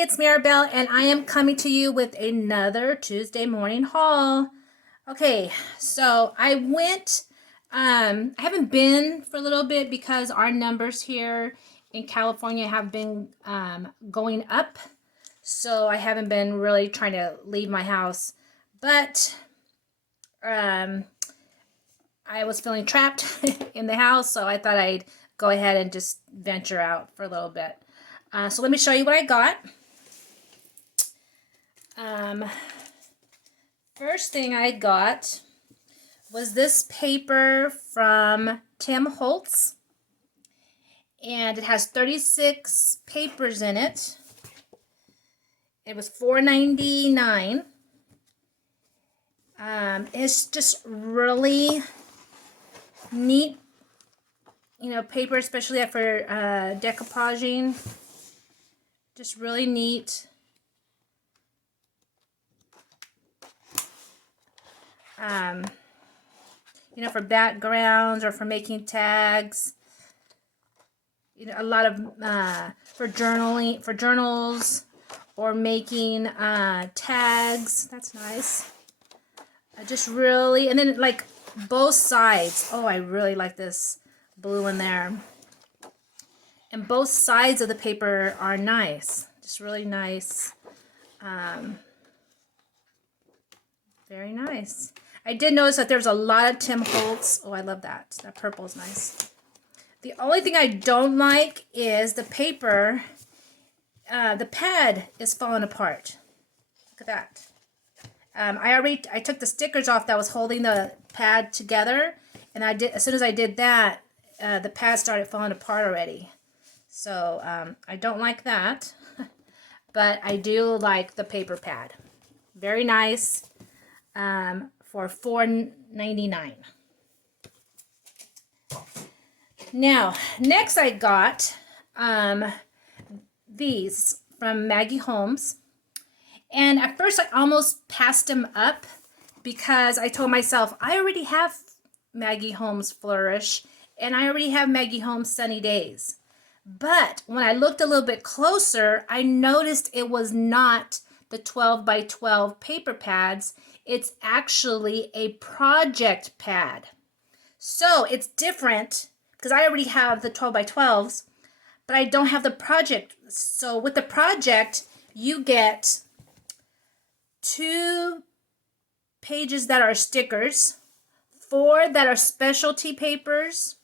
everybody, it's Maribel and I am coming to you with another Tuesday morning haul. Okay, so I haven't been for a little bit because our numbers here in California have been going up. So I haven't been really trying to leave my house, but I was feeling trapped in the house, so I thought I'd go ahead and just venture out for a little bit. So let me show you what I got. First thing I got was this paper from Holtz, and it has 36 papers in it. It was $4.99. It's just really neat, paper, especially for decoupaging. Just really neat. For backgrounds or for making tags. A lot of for journaling, for journals, or making tags. That's nice. Just really, and then like both sides. Oh, I really like this blue in there. And both sides of the paper are nice. Just really nice. Very nice. I did notice that there's a lot of Holtz. Oh, I love that. That purple is nice. The only thing I don't like is the paper. The pad is falling apart. Look at that. I took the stickers off that was holding the pad together, and as soon as I did that, the pad started falling apart already. So I don't like that, but I do like the paper pad. Very nice. For $4.99. Now, next I got these from Maggie Holmes. And at first I almost passed them up because I told myself, I already have Maggie Holmes Flourish and I already have Maggie Holmes Sunny Days. But when I looked a little bit closer, I noticed it was not the 12 by 12 paper pads. It's actually a project pad. So it's different because I already have the 12 by 12s, but I don't have the project. So with the project, you get 2 pages that are stickers, 4 that are specialty papers,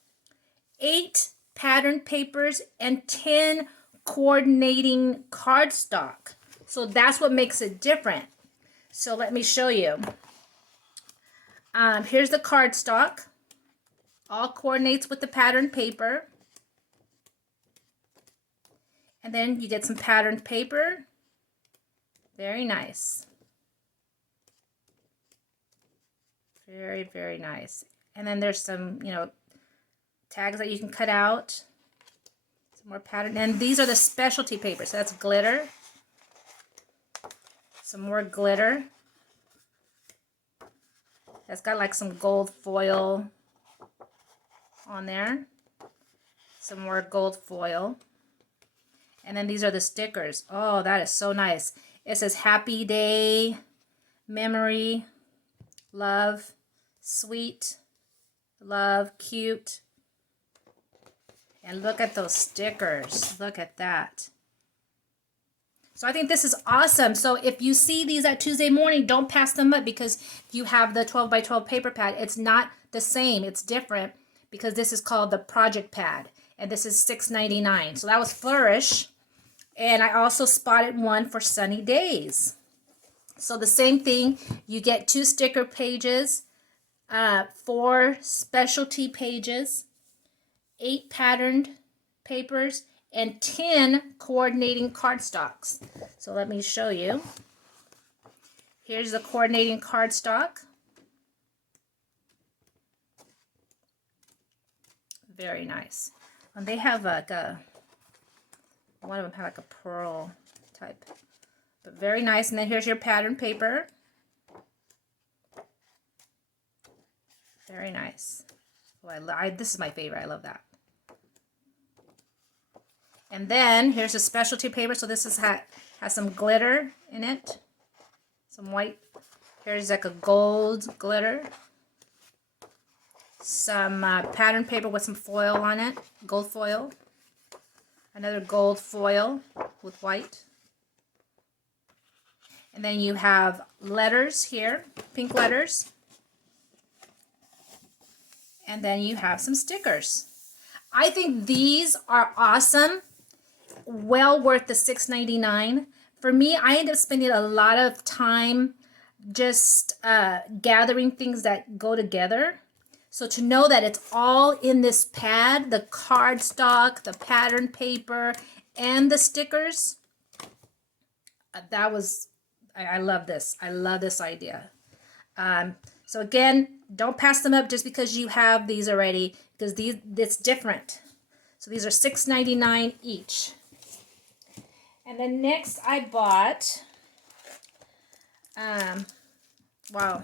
8 patterned papers, and 10 coordinating cardstock. So that's what makes it different. So let me show you. Here's the cardstock. All coordinates with the patterned paper. And then you get some patterned paper. Very nice. Very, very nice. And then there's some, tags that you can cut out. Some more pattern. And these are the specialty papers. So that's glitter. Some more glitter. That's got like some gold foil on there. Some more gold foil. And then these are the stickers. Oh, that is so nice. It says happy day, memory, love, sweet, love, cute. And look at those stickers. Look at that. So I think this is awesome. So if you see these at Tuesday morning, don't pass them up because you have the 12 by 12 paper pad. It's not the same. It's different because this is called the project pad. And this is $6.99. So that was Flourish. And I also spotted one for Sunny Days. So the same thing. You get 2 sticker pages, 4 specialty pages, 8 patterned papers, and 10 coordinating cardstocks. So let me show you. Here's the coordinating cardstock. Very nice. And they have like one of them had like a pearl type. But very nice. And then here's your pattern paper. Very nice. Oh, this is my favorite. I love that. And then here's a specialty paper. So this has some glitter in it. Some white. Here's like a gold glitter. Some pattern paper with some foil on it. Gold foil. Another gold foil with white. And then you have letters here. Pink letters. And then you have some stickers. I think these are awesome. Well worth the $6.99. For me, I end up spending a lot of time just gathering things that go together. So to know that it's all in this pad, the cardstock, the pattern paper, and the stickers, I love this. I love this idea. So again, don't pass them up just because you have these already, because it's different. So these are $6.99 each. And then next I bought, wow,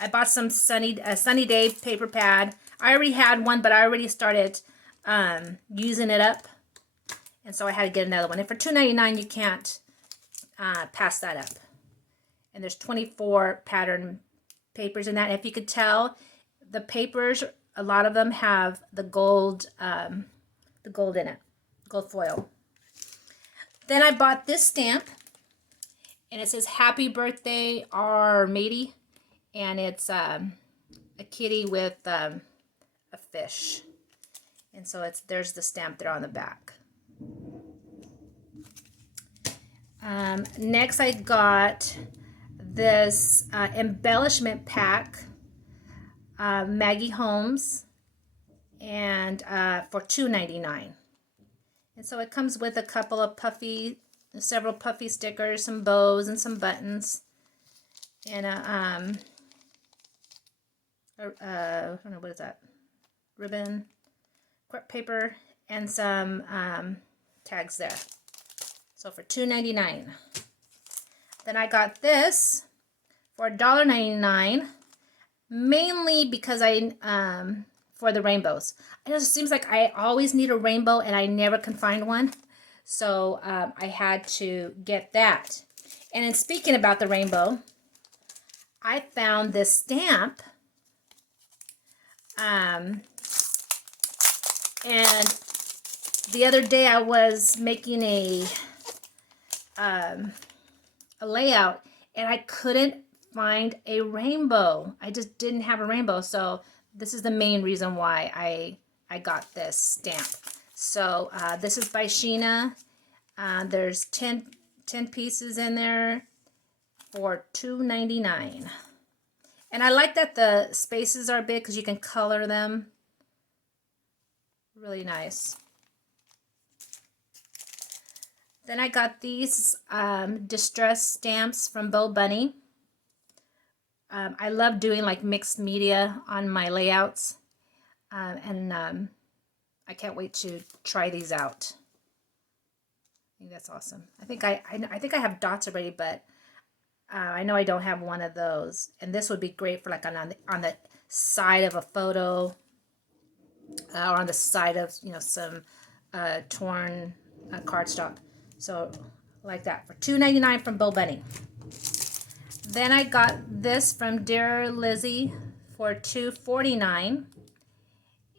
I bought some Sunny Day paper pad. I already had one, but I already started using it up, and so I had to get another one. And for $2.99, you can't pass that up. And there's 24 pattern papers in that. And if you could tell, the papers, a lot of them have the gold in it, gold foil. Then I bought this stamp, and it says "Happy Birthday, our matey," and it's a kitty with a fish, and so there's the stamp there on the back. Next, I got this embellishment pack, Maggie Holmes, and for $2.99. And so it comes with a couple of several puffy stickers, some bows, and some buttons, and I don't know, what is that? Ribbon, paper, and some tags there. So for $2.99. Then I got this for $1.99, mainly because for the rainbows. It just seems like I always need a rainbow and I never can find one. So I had to get that. And in speaking about the rainbow, I found this stamp. And the other day I was making a layout and I couldn't find a rainbow. I just didn't have a rainbow. So this is the main reason why I got this stamp. So this is by Sheena. There's 10 pieces in there for $2.99. And I like that the spaces are big because you can color them. Really nice. Then I got these distress stamps from Bo Bunny. I love doing like mixed media on my layouts, and I can't wait to try these out. I think that's awesome. I think I have dots already, but I know I don't have one of those. And this would be great for like on the side of a photo, or on the side of some torn cardstock. So like that for $2.99 from Bo Bunny. Then I got this from Dear Lizzie for $2.49,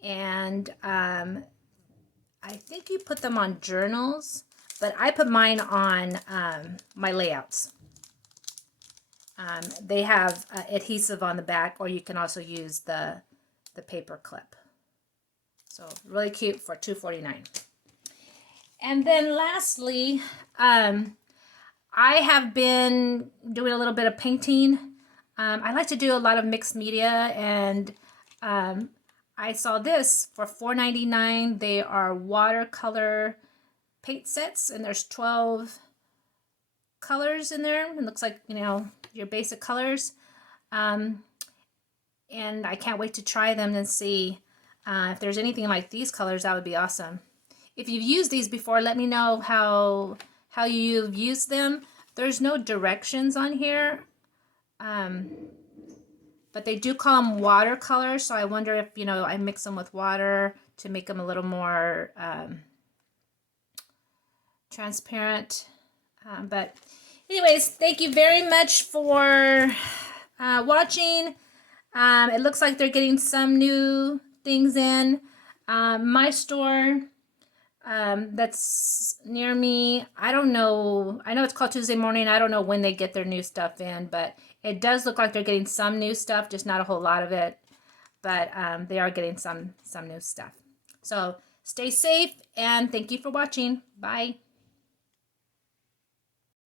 and I think you put them on journals, but I put mine on my layouts. They have adhesive on the back, or you can also use the paper clip. So really cute for $2.49. And then lastly, I have been doing a little bit of painting. I like to do a lot of mixed media, and I saw this for $4.99. They are watercolor paint sets, and there's 12 colors in there. It looks like, your basic colors. And I can't wait to try them and see if there's anything like these colors. That would be awesome. If you've used these before, let me know how you've used them. There's no directions on here, but they do call them watercolors, so I wonder if I mix them with water to make them a little more transparent. But anyways, thank you very much for watching. It looks like they're getting some new things in. My store that's near me, I don't know. I know it's called Tuesday Morning. I don't know when they get their new stuff in, but it does look like they're getting some new stuff, just not a whole lot of it. But they are getting some new stuff. So stay safe, and thank you for watching. Bye.